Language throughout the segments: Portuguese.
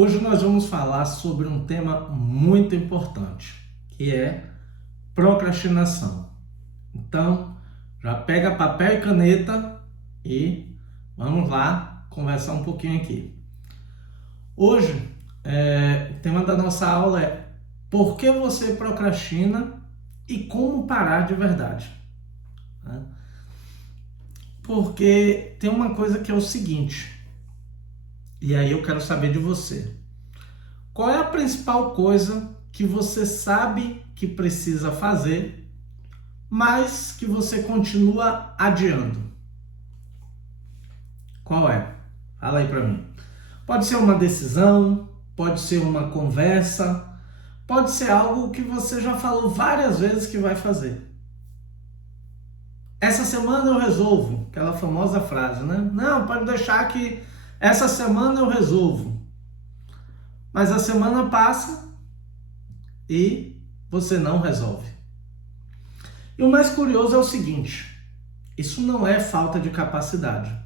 Hoje nós vamos falar sobre um tema muito importante, que é procrastinação. Então, já pega papel e caneta e vamos lá conversar um pouquinho aqui. Hoje, o tema da nossa aula é por que você procrastina e como parar de verdade. Porque tem uma coisa que é o seguinte, e aí eu quero saber de você. Qual é a principal coisa que você sabe que precisa fazer, mas que você continua adiando? Qual é? Fala aí pra mim. Pode ser uma decisão, pode ser uma conversa, pode ser algo que você já falou várias vezes que vai fazer. Essa semana eu resolvo, aquela famosa frase, né? Não, pode deixar que essa semana eu resolvo. Mas a semana passa e você não resolve. E o mais curioso é o seguinte, isso não é falta de capacidade,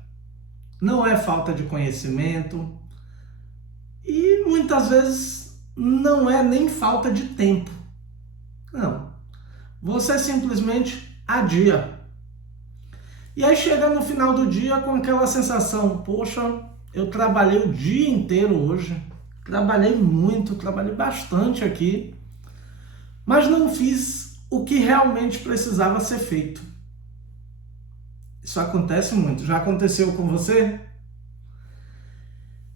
não é falta de conhecimento e muitas vezes não é nem falta de tempo. Não, você simplesmente adia. E aí chega no final do dia com aquela sensação, poxa, eu trabalhei o dia inteiro hoje, trabalhei muito, trabalhei bastante aqui, mas não fiz o que realmente precisava ser feito. Isso acontece muito. Já aconteceu com você?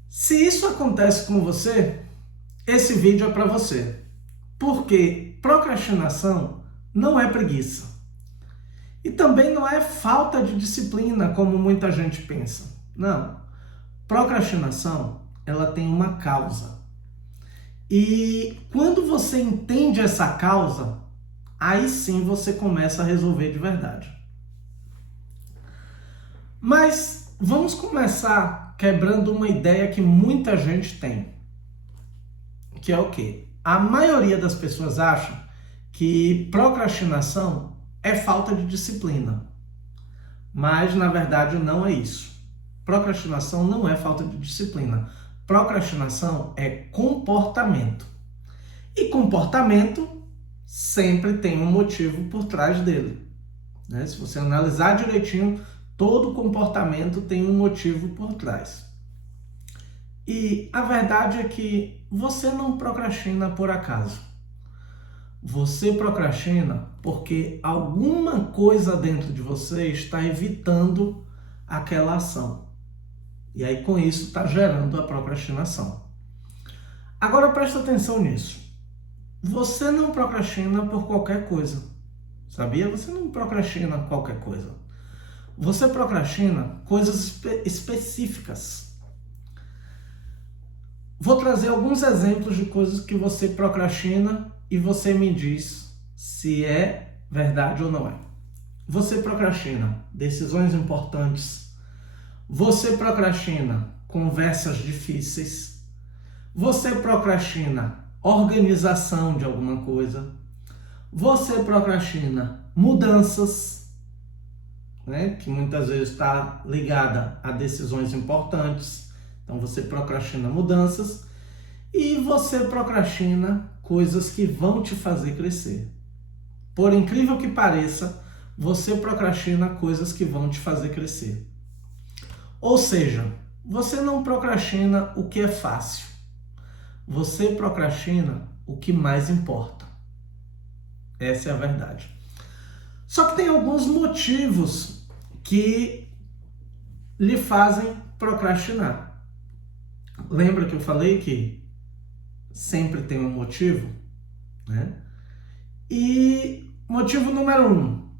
Se isso acontece com você, esse vídeo é para você. Porque procrastinação não é preguiça. E também não é falta de disciplina, como muita gente pensa. Não. Procrastinação, ela tem uma causa. E quando você entende essa causa, aí sim você começa a resolver de verdade. Mas vamos começar quebrando uma ideia que muita gente tem, que é o quê? A maioria das pessoas acham que procrastinação é falta de disciplina, mas na verdade não é isso. Procrastinação não é falta de disciplina. Procrastinação é comportamento. E comportamento sempre tem um motivo por trás dele, né? Se você analisar direitinho, todo comportamento tem um motivo por trás. E a verdade é que você não procrastina por acaso. Você procrastina porque alguma coisa dentro de você está evitando aquela ação. E aí com isso está gerando a procrastinação. Agora presta atenção nisso. Você não procrastina por qualquer coisa. Sabia? Você não procrastina qualquer coisa. Você procrastina coisas específicas. Vou trazer alguns exemplos de coisas que você procrastina e você me diz se é verdade ou não é. Você procrastina decisões importantes. Você procrastina conversas difíceis. Você procrastina organização de alguma coisa. Você procrastina mudanças, né, que muitas vezes está ligada a decisões importantes. Então você procrastina mudanças e você procrastina coisas que vão te fazer crescer. Por incrível que pareça, você procrastina coisas que vão te fazer crescer. Ou seja, você não procrastina o que é fácil. Você procrastina o que mais importa. Essa é a verdade. Só que tem alguns motivos que lhe fazem procrastinar. Lembra que eu falei que sempre tem um motivo, né? E motivo número 1,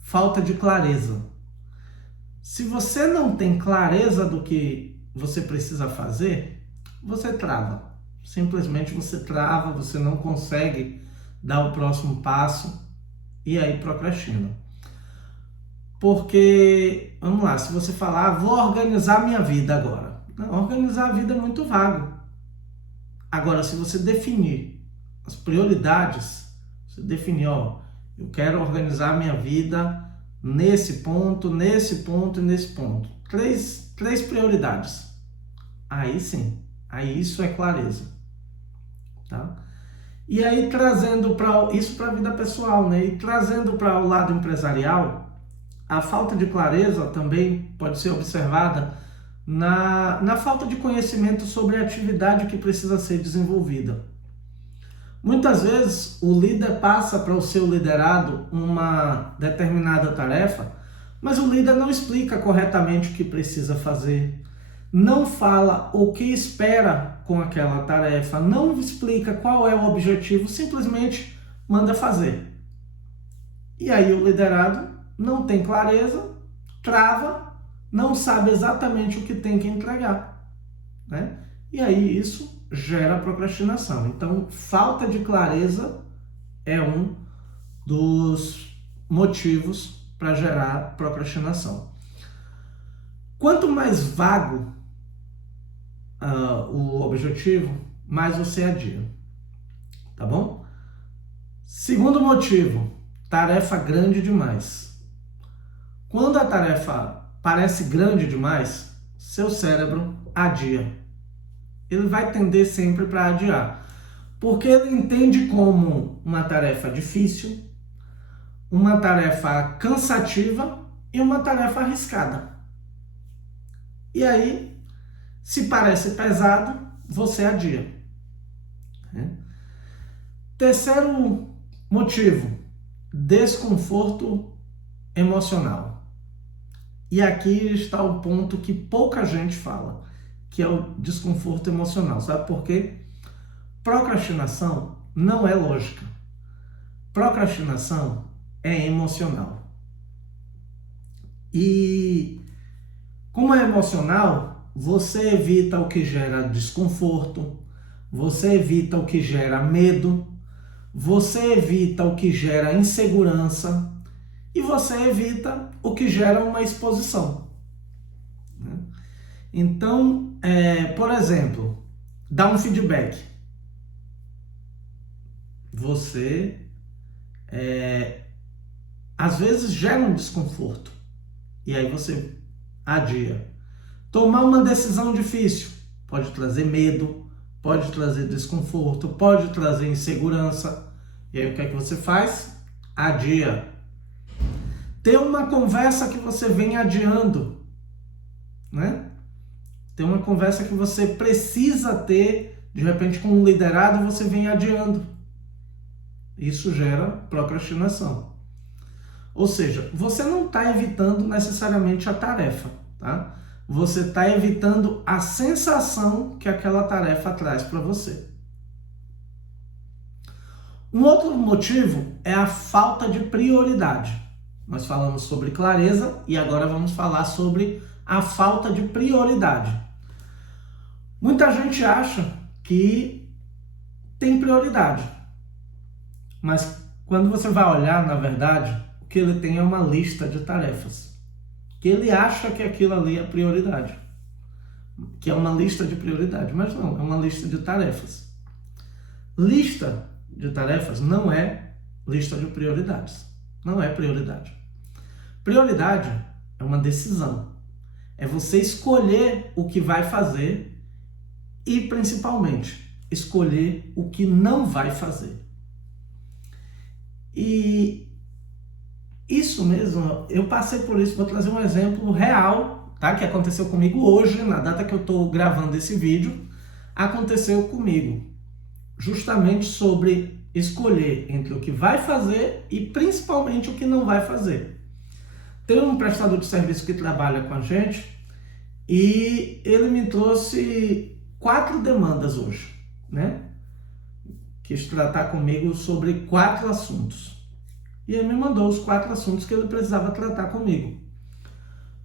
falta de clareza. Se você não tem clareza do que você precisa fazer, você trava. Simplesmente você trava, você não consegue dar o próximo passo e aí procrastina. Porque, vamos lá, se você falar, vou organizar minha vida agora. Não, organizar a vida é muito vago. Agora, se você definir as prioridades, você definir, eu quero organizar minha vida nesse ponto e nesse ponto. Três prioridades. Aí sim, Aí isso é clareza, tá? E aí trazendo isso para a vida pessoal, né? E trazendo para o lado empresarial, a falta de clareza também pode ser observada na falta de conhecimento sobre a atividade que precisa ser desenvolvida. Muitas vezes o líder passa para o seu liderado uma determinada tarefa, mas o líder não explica corretamente o que precisa fazer, não fala o que espera com aquela tarefa, não explica qual é o objetivo, simplesmente manda fazer. E aí o liderado não tem clareza, trava, não sabe exatamente o que tem que entregar, né? E aí isso gera procrastinação. Então, falta de clareza é um dos motivos para gerar procrastinação. Quanto mais vago o objetivo, mais você adia, tá bom? Segundo motivo, tarefa grande demais. Quando a tarefa parece grande demais, seu cérebro adia. Ele vai tender sempre para adiar, porque ele entende como uma tarefa difícil, uma tarefa cansativa e uma tarefa arriscada. E aí, se parece pesado, você adia. Terceiro motivo, desconforto emocional. E aqui está o ponto que pouca gente fala, que é o desconforto emocional. Sabe por quê? Procrastinação não é lógica. Procrastinação é emocional. E como é emocional, você evita o que gera desconforto, você evita o que gera medo, você evita o que gera insegurança e você evita o que gera uma exposição. Então, por exemplo, dá um feedback. Você, às vezes, gera um desconforto e aí você adia. Tomar uma decisão difícil pode trazer medo, pode trazer desconforto, pode trazer insegurança. E aí o que é que você faz? Adia. Ter uma conversa que você vem adiando, né? Tem uma conversa que você precisa ter, de repente com um liderado, você vem adiando. Isso gera procrastinação. Ou seja, você não está evitando necessariamente a tarefa, tá? Você está evitando a sensação que aquela tarefa traz para você. Um outro motivo é a falta de prioridade. Nós falamos sobre clareza e agora vamos falar sobre a falta de prioridade. Muita gente acha que tem prioridade, mas quando você vai olhar, na verdade, o que ele tem é uma lista de tarefas, que ele acha que aquilo ali é prioridade, que é uma lista de prioridade, mas não, é uma lista de tarefas. Lista de tarefas não é lista de prioridades, não é prioridade. Prioridade é uma decisão, é você escolher o que vai fazer e, principalmente, escolher o que não vai fazer. E isso mesmo, eu passei por isso, vou trazer um exemplo real, tá? Que aconteceu comigo hoje, na data que eu estou gravando esse vídeo, aconteceu comigo, justamente sobre escolher entre o que vai fazer e principalmente o que não vai fazer. Tem um prestador de serviço que trabalha com a gente e ele me trouxe 4 demandas hoje, né? Quis tratar comigo sobre 4 assuntos. E ele me mandou os 4 assuntos que ele precisava tratar comigo.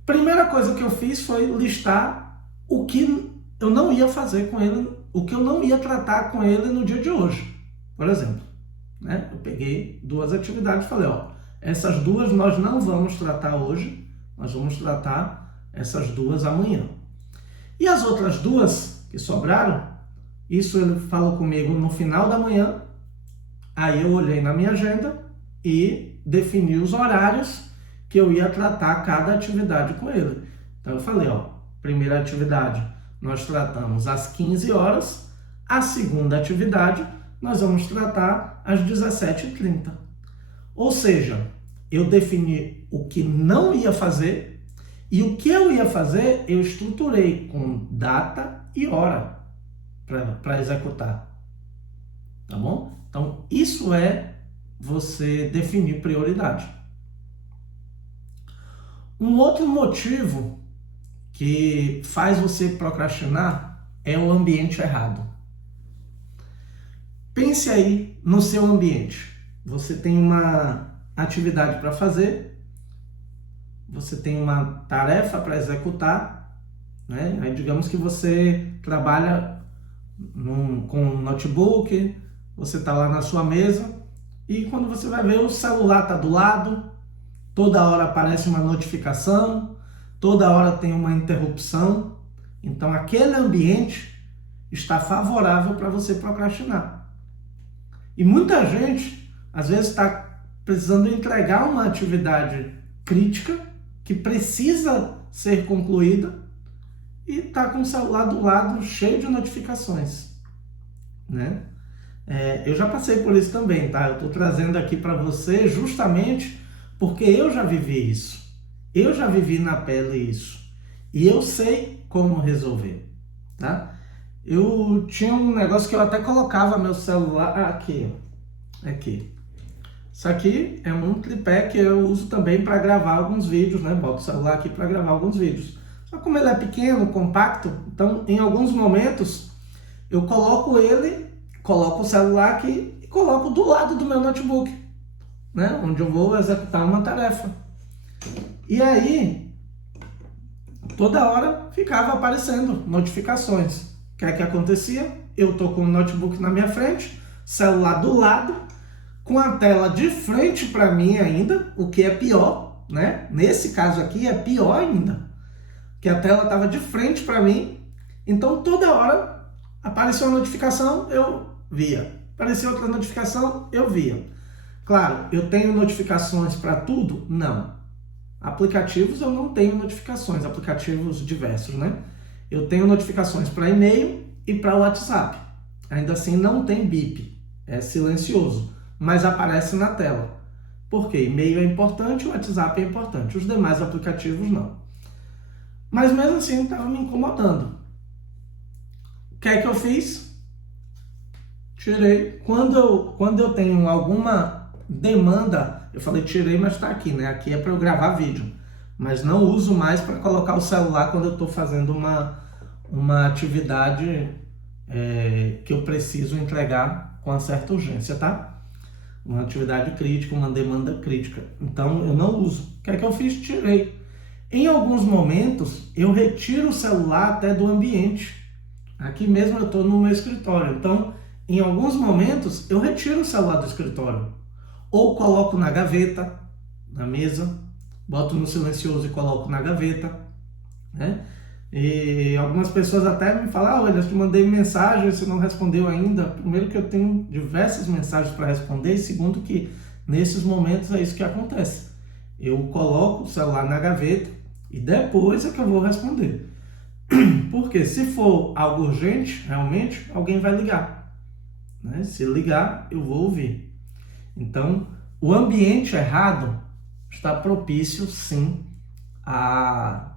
Primeira coisa que eu fiz foi listar o que eu não ia fazer com ele, o que eu não ia tratar com ele no dia de hoje. Por exemplo, né? Eu peguei 2 atividades e falei, ó, essas 2 nós não vamos tratar hoje, nós vamos tratar essas 2 amanhã. E as outras 2 que sobraram, isso ele falou comigo no final da manhã, aí eu olhei na minha agenda e defini os horários que eu ia tratar cada atividade com ele. Então eu falei, ó, primeira atividade, nós tratamos às 15 horas, a segunda atividade nós vamos tratar às 17h30. Ou seja, eu defini o que não ia fazer e o que eu ia fazer eu estruturei com data e hora para executar. Tá bom? Então, isso é você definir prioridade. Um outro motivo que faz você procrastinar é o ambiente errado. Pense aí no seu ambiente. Você tem uma atividade para fazer, você tem uma tarefa para executar, né? Aí digamos que você trabalha com um notebook, você está lá na sua mesa e quando você vai ver o celular está do lado, toda hora aparece uma notificação, toda hora tem uma interrupção. Então aquele ambiente está favorável para você procrastinar. E muita gente, às vezes, está precisando entregar uma atividade crítica que precisa ser concluída e está com o celular do lado cheio de notificações, né? Eu já passei por isso também, tá? Eu estou trazendo aqui para você justamente porque eu já vivi isso. Eu já vivi na pele isso. E eu sei como resolver, tá? Eu tinha um negócio que eu até colocava meu celular aqui. Isso aqui é um tripé que eu uso também para gravar alguns vídeos, né? Boto o celular aqui para gravar alguns vídeos. Só como ele é pequeno, compacto, então em alguns momentos eu coloco o celular aqui e coloco do lado do meu notebook, né? Onde eu vou executar uma tarefa. E aí, toda hora ficava aparecendo notificações. O que é que acontecia? Eu tô com o notebook na minha frente, celular do lado, com a tela de frente para mim ainda, o que é pior, né? Nesse caso aqui é pior ainda, que a tela estava de frente para mim, então toda hora apareceu uma notificação, eu via. Apareceu outra notificação, eu via. Claro, eu tenho notificações para tudo? Não. Aplicativos eu não tenho notificações, aplicativos diversos, né? Eu tenho notificações para e-mail e para WhatsApp. Ainda assim não tem bip, é silencioso, mas aparece na tela. Por quê? E-mail é importante, o WhatsApp é importante, os demais aplicativos não. Mas mesmo assim estava me incomodando. O que é que eu fiz? Tirei. Quando eu tenho alguma demanda, eu falei tirei, mas está aqui, né? Aqui é para eu gravar vídeo. Mas não uso mais para colocar o celular quando eu estou fazendo uma atividade que eu preciso entregar com uma certa urgência, tá? Uma atividade crítica, uma demanda crítica. Então eu não uso. O que é que eu fiz? Tirei. Em alguns momentos eu retiro o celular até do ambiente. Aqui mesmo eu estou no meu escritório. Então, em alguns momentos eu retiro o celular do escritório. Ou coloco na gaveta, na mesa, boto no silencioso e coloco na gaveta, né? E algumas pessoas até me falam, olha, eu te mandei mensagem, você não respondeu ainda. Primeiro que eu tenho diversas mensagens para responder, e segundo que nesses momentos é isso que acontece. Eu coloco o celular na gaveta e depois é que eu vou responder. Porque se for algo urgente, realmente, alguém vai ligar, né? Se ligar, eu vou ouvir. Então, o ambiente errado está propício, sim, a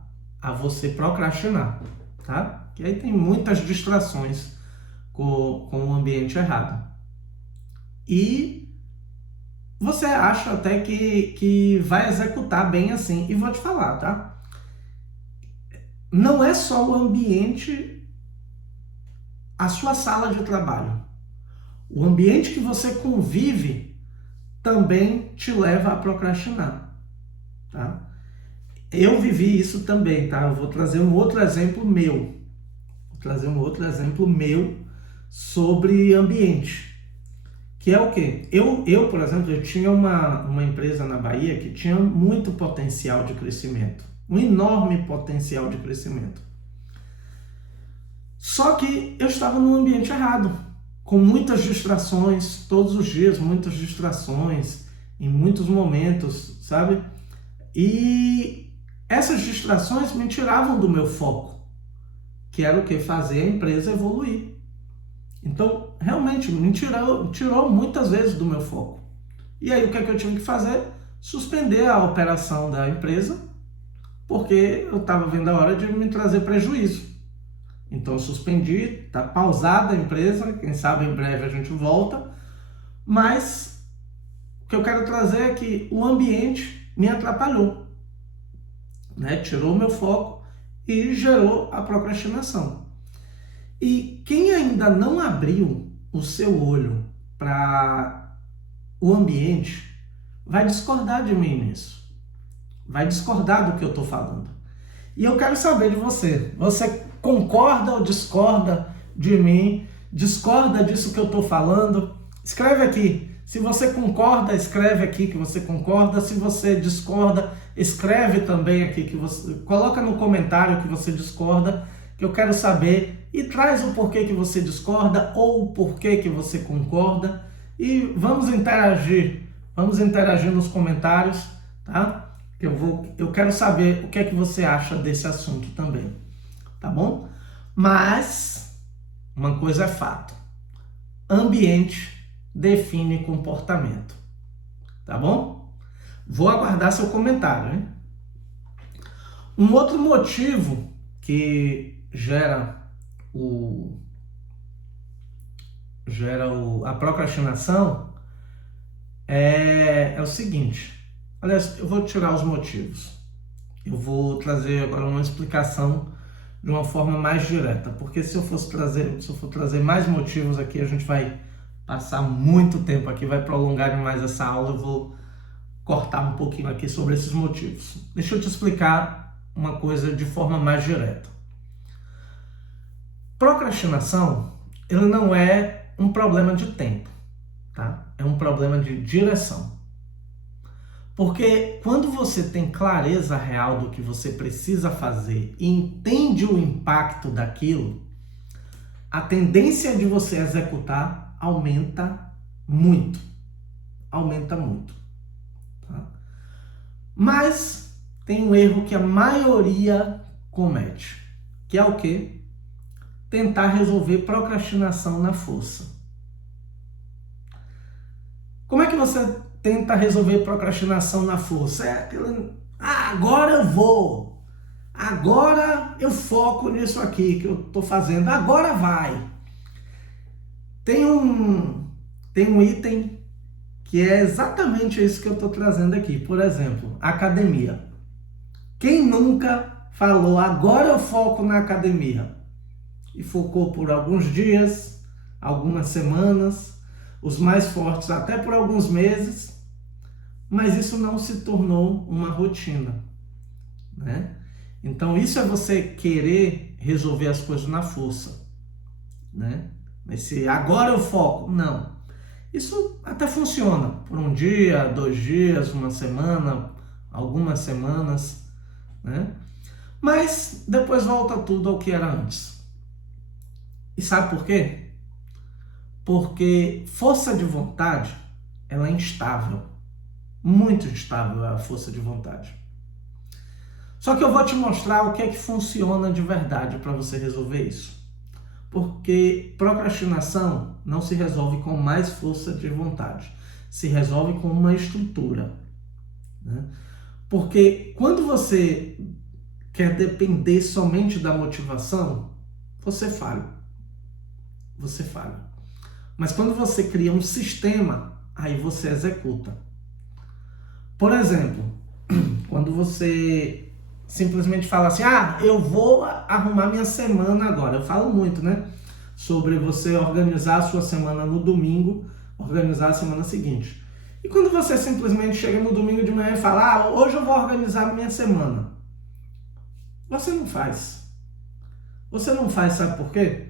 você procrastinar, tá? Que aí tem muitas distrações com o ambiente errado. E você acha até que vai executar bem assim. E vou te falar, tá? Não é só o ambiente, a sua sala de trabalho. O ambiente que você convive também te leva a procrastinar, tá? Eu vivi isso também, tá? Eu vou trazer um outro exemplo meu. Sobre ambiente. Que é o quê? Eu, por exemplo, eu tinha uma empresa na Bahia que tinha muito potencial de crescimento. Um enorme potencial de crescimento. Só que eu estava no ambiente errado, com muitas distrações, todos os dias, muitas distrações, em muitos momentos, sabe? E essas distrações me tiravam do meu foco, que era o que? Fazer a empresa evoluir. Então, realmente, me tirou muitas vezes do meu foco. E aí, o que é que eu tive que fazer? Suspender a operação da empresa, porque eu estava vendo a hora de me trazer prejuízo. Então, eu suspendi, está pausada a empresa, quem sabe em breve a gente volta, mas o que eu quero trazer é que o ambiente me atrapalhou, né? Tirou o meu foco e gerou a procrastinação. E quem ainda não abriu o seu olho para o ambiente vai discordar de mim nisso. Vai discordar do que eu estou falando. E eu quero saber de você. Você concorda ou discorda de mim? Discorda disso que eu estou falando? Escreve aqui. Se você concorda, escreve aqui que você concorda. Se você discorda, escreve também aqui que você... Coloca no comentário que você discorda, que eu quero saber. E traz o porquê que você discorda ou o porquê que você concorda. E vamos interagir nos comentários, tá? Eu quero saber o que é que você acha desse assunto também, tá bom? Mas uma coisa é fato: ambiente define comportamento, tá bom? Vou aguardar seu comentário, hein? Um outro motivo que gera a procrastinação é o seguinte. Aliás, eu vou tirar os motivos. Eu vou trazer agora uma explicação de uma forma mais direta, porque se eu for trazer mais motivos aqui, a gente vai passar muito tempo aqui, vai prolongar demais essa aula. Eu vou cortar um pouquinho aqui sobre esses motivos. Deixa eu te explicar uma coisa de forma mais direta. Procrastinação, ele não é um problema de tempo, tá? É um problema de direção. Porque quando você tem clareza real do que você precisa fazer e entende o impacto daquilo, a tendência de você executar aumenta muito. Aumenta muito. Tá? Mas tem um erro que a maioria comete, que é o quê? Tentar resolver procrastinação na força. Como é que você tenta resolver procrastinação na força? É aquilo, agora eu vou, agora eu foco nisso aqui que eu estou fazendo, agora vai. Tem um item que é exatamente isso que eu estou trazendo aqui. Por exemplo, academia. Quem nunca falou, agora eu foco na academia? E focou por alguns dias, algumas semanas, os mais fortes até por alguns meses, mas isso não se tornou uma rotina, né? Então isso é você querer resolver as coisas na força, né? Esse agora eu foco, não. Isso até funciona por um dia, 2 dias, uma semana, algumas semanas, né? Mas depois volta tudo ao que era antes. E sabe por quê? Porque força de vontade, ela é instável. Muito instável é a força de vontade. Só que eu vou te mostrar o que é que funciona de verdade para você resolver isso. Porque procrastinação não se resolve com mais força de vontade. Se resolve com uma estrutura, né? Porque quando você quer depender somente da motivação, você falha. Você falha. Mas quando você cria um sistema, aí você executa. Por exemplo, quando você simplesmente fala assim, eu vou arrumar minha semana agora. Eu falo muito, né? Sobre você organizar a sua semana no domingo, organizar a semana seguinte. E quando você simplesmente chega no domingo de manhã e fala, hoje eu vou organizar a minha semana. Você não faz. Você não faz, sabe por quê?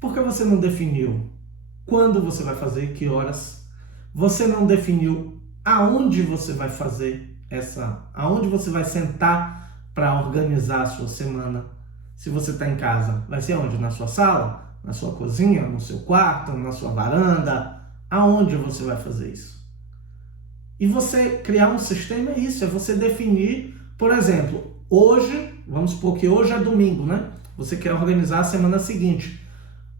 Porque você não definiu quando você vai fazer, que horas. Você não definiu aonde você vai fazer aonde você vai sentar para organizar a sua semana. Se você está em casa, vai ser onde? Na sua sala? Na sua cozinha? No seu quarto? Na sua varanda? Aonde você vai fazer isso? E você criar um sistema é isso, é você definir, por exemplo, hoje, vamos supor que hoje é domingo, né? você quer organizar a semana seguinte.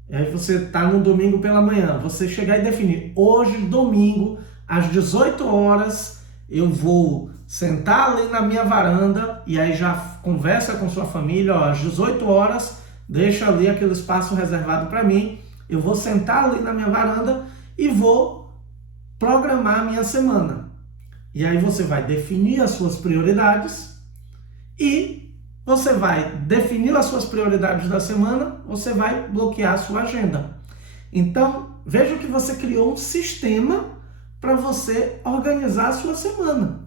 E aí você está no domingo pela manhã, você chegar e definir, hoje, domingo, às 18 horas, eu vou sentar ali na minha varanda, e aí já conversa com sua família, ó, às 18 horas, deixa ali aquele espaço reservado para mim, eu vou sentar ali na minha varanda e vou programar a minha semana. E aí você vai definir as suas prioridades e você vai definir as suas prioridades da semana, você vai bloquear a sua agenda. Então, veja que você criou um sistema para você organizar a sua semana.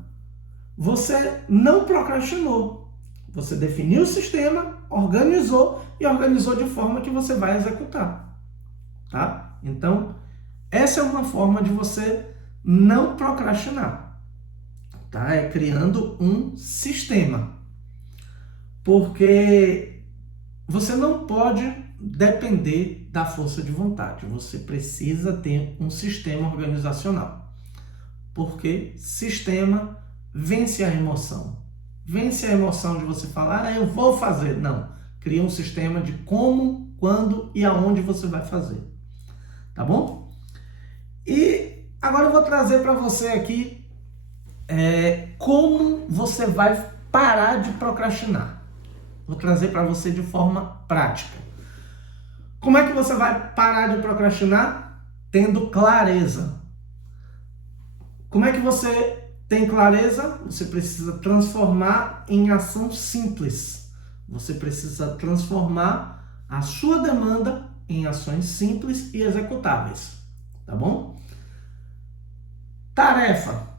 Você não procrastinou. Você definiu o sistema, organizou e organizou de forma que você vai executar. Tá? Então, essa é uma forma de você não procrastinar. Tá? É criando um sistema. Porque você não pode depender da força de vontade. Você precisa ter um sistema organizacional. Porque sistema vence a emoção. Vence a emoção de você falar, eu vou fazer. Não. Cria um sistema de como, quando e aonde você vai fazer. Tá bom? E agora eu vou trazer para você aqui como você vai parar de procrastinar. Vou trazer para você de forma prática. Como é que você vai parar de procrastinar? Tendo clareza. Como é que você tem clareza? Você precisa transformar em ação simples. Você precisa transformar a sua demanda em ações simples e executáveis. Tá bom? Tarefa.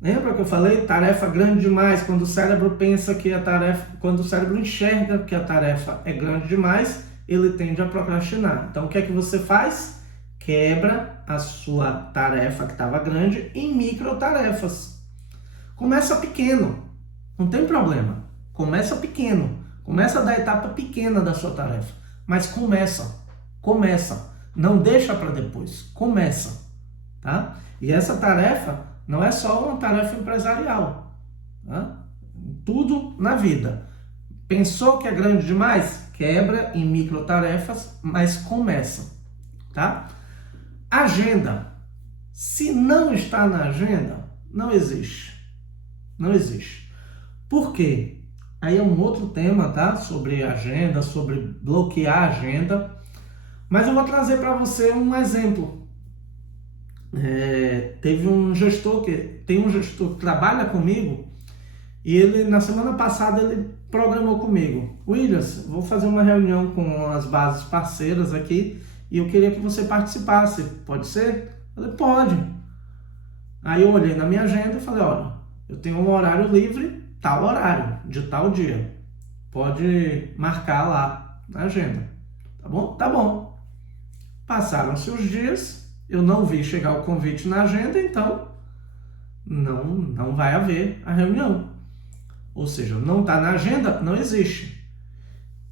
Lembra que eu falei? Tarefa grande demais. Quando o cérebro pensa que a tarefa, quando o cérebro enxerga que a tarefa é grande demais, ele tende a procrastinar. Então, o que é que você faz? Quebra a sua tarefa que estava grande em microtarefas. Começa pequeno, não tem problema. Começa pequeno. Começa da etapa pequena da sua tarefa. Mas começa. Não deixa para depois. Começa, tá? E essa tarefa não é só uma tarefa empresarial, tá? Tudo na vida. Pensou que é grande demais? Quebra em microtarefas, mas começa, tá? Agenda. Se não está na agenda, não existe. Não existe. Por quê? Aí é um outro tema, tá? Sobre agenda, sobre bloquear a agenda. Mas eu vou trazer para você um exemplo. Tem um gestor que trabalha comigo e ele, na semana passada, ele programou comigo. Williams, vou fazer uma reunião com as bases parceiras aqui e eu queria que você participasse. Pode ser? Eu falei, pode. Aí eu olhei na minha agenda e falei, olha, eu tenho um horário livre, tal horário, de tal dia. Pode marcar lá na agenda. Tá bom? Tá bom. Passaram-se os dias, eu não vi chegar o convite na agenda, então não vai haver a reunião. Ou seja, não está na agenda, não existe.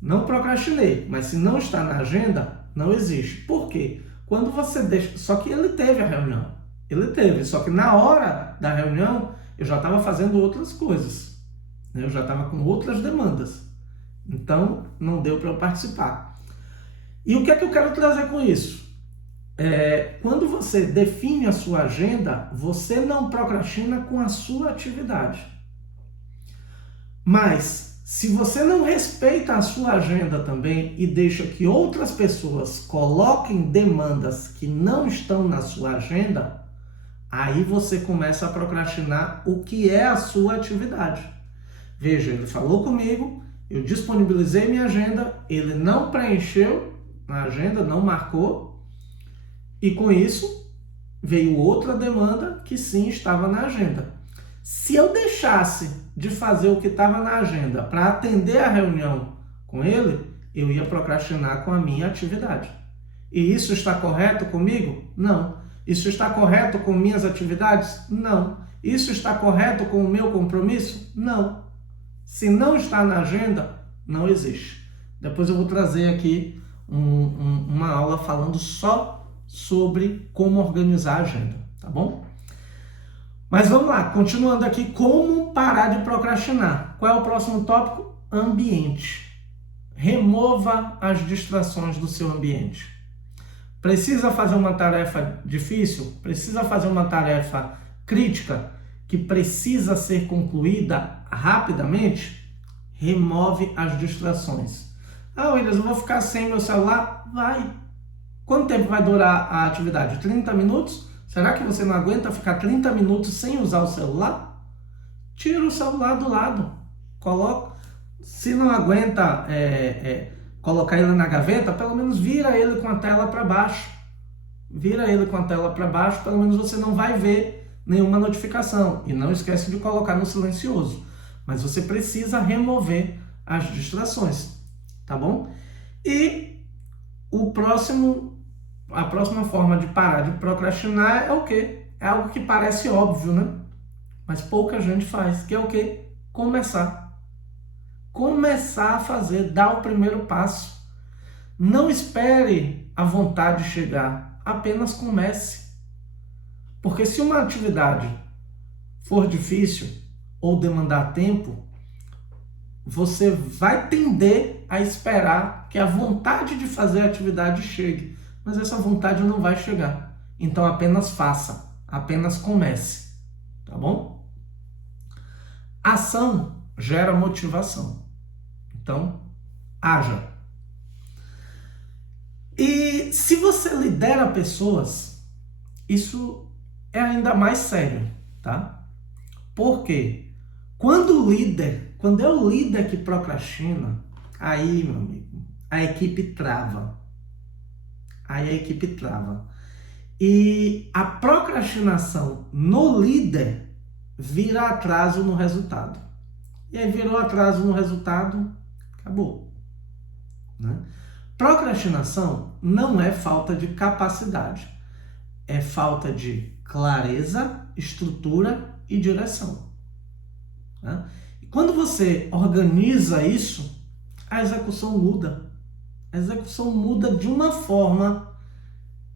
Não procrastinei, mas se não está na agenda, não existe. Por quê? Quando você deixa... Só que ele teve a reunião. Ele teve, só que na hora da reunião, eu já estava fazendo outras coisas. Eu já estava com outras demandas. Então, não deu para eu participar. E o que é que eu quero trazer com isso? Quando você define a sua agenda, você não procrastina com a sua atividade. Mas, se você não respeita a sua agenda também e deixa que outras pessoas coloquem demandas que não estão na sua agenda, aí você começa a procrastinar o que é a sua atividade. Veja, ele falou comigo, eu disponibilizei minha agenda, ele não preencheu na agenda, não marcou, e com isso veio outra demanda que sim estava na agenda. Se eu deixasse de fazer o que estava na agenda para atender a reunião com ele, eu ia procrastinar com a minha atividade. E isso está correto comigo? Não. Isso está correto com minhas atividades? Não. Isso está correto com o meu compromisso? Não. Se não está na agenda, não existe. Depois eu vou trazer aqui uma aula falando só sobre como organizar a agenda, tá bom? Mas vamos lá, continuando aqui, como parar de procrastinar. Qual é o próximo tópico? Ambiente. remova as distrações do seu ambiente. Precisa fazer uma tarefa difícil? Precisa fazer uma tarefa crítica que precisa ser concluída rapidamente? Remove as distrações. Ah, Williams, eu vou ficar sem meu celular? Vai. Quanto tempo vai durar a atividade? 30 minutos? Será que você não aguenta ficar 30 minutos sem usar o celular? Tira o celular do lado. Coloca. Se não aguenta colocar ele na gaveta, pelo menos vira ele com a tela para baixo. Vira ele com a tela para baixo, pelo menos você não vai ver nenhuma notificação. E não esquece de colocar no silencioso. Mas você precisa remover as distrações, tá bom? E a próxima forma de parar de procrastinar é o quê? É algo que parece óbvio, né? Mas pouca gente faz, que é o quê? Começar. Começar a fazer, dar o primeiro passo. Não espere a vontade chegar, apenas comece. Porque se uma atividade for difícil ou demandar tempo, você vai tender a esperar que a vontade de fazer a atividade chegue. Mas essa vontade não vai chegar. Então apenas faça, apenas comece, tá bom? Ação gera motivação. Então, haja. E se você lidera pessoas, isso é ainda mais sério, tá? Porque quando é o líder que procrastina, aí, meu amigo, a equipe trava. Aí a equipe trava. E a procrastinação no líder vira atraso no resultado. E aí virou atraso no resultado, acabou. Né? Procrastinação não é falta de capacidade. É falta de clareza, estrutura e direção. Né? E quando você organiza isso, a execução muda. A execução muda de uma forma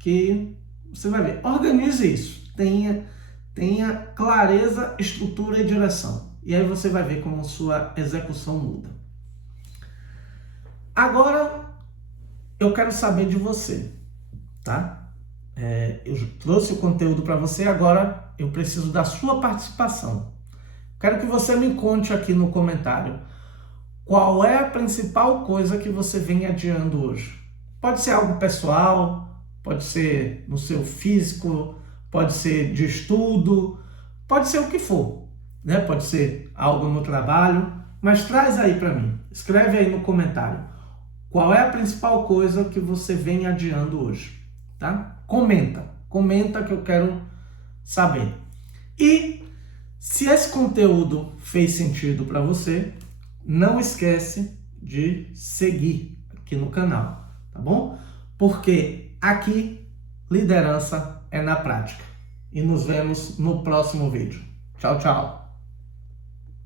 que você vai ver. Organize isso. Tenha clareza, estrutura e direção. E aí você vai ver como sua execução muda. Agora, eu quero saber de você, tá? Eu trouxe o conteúdo para você, agora eu preciso da sua participação. Quero que você me conte aqui no comentário qual é a principal coisa que você vem adiando hoje. Pode ser algo pessoal, pode ser no seu físico, pode ser de estudo, pode ser o que for, né? Pode ser algo no trabalho, mas traz aí para mim. Escreve aí no comentário. Qual é a principal coisa que você vem adiando hoje, tá? Comenta que eu quero saber. E se esse conteúdo fez sentido para você, não esquece de seguir aqui no canal, tá bom? Porque aqui liderança é na prática. E nos vemos no próximo vídeo. Tchau, tchau.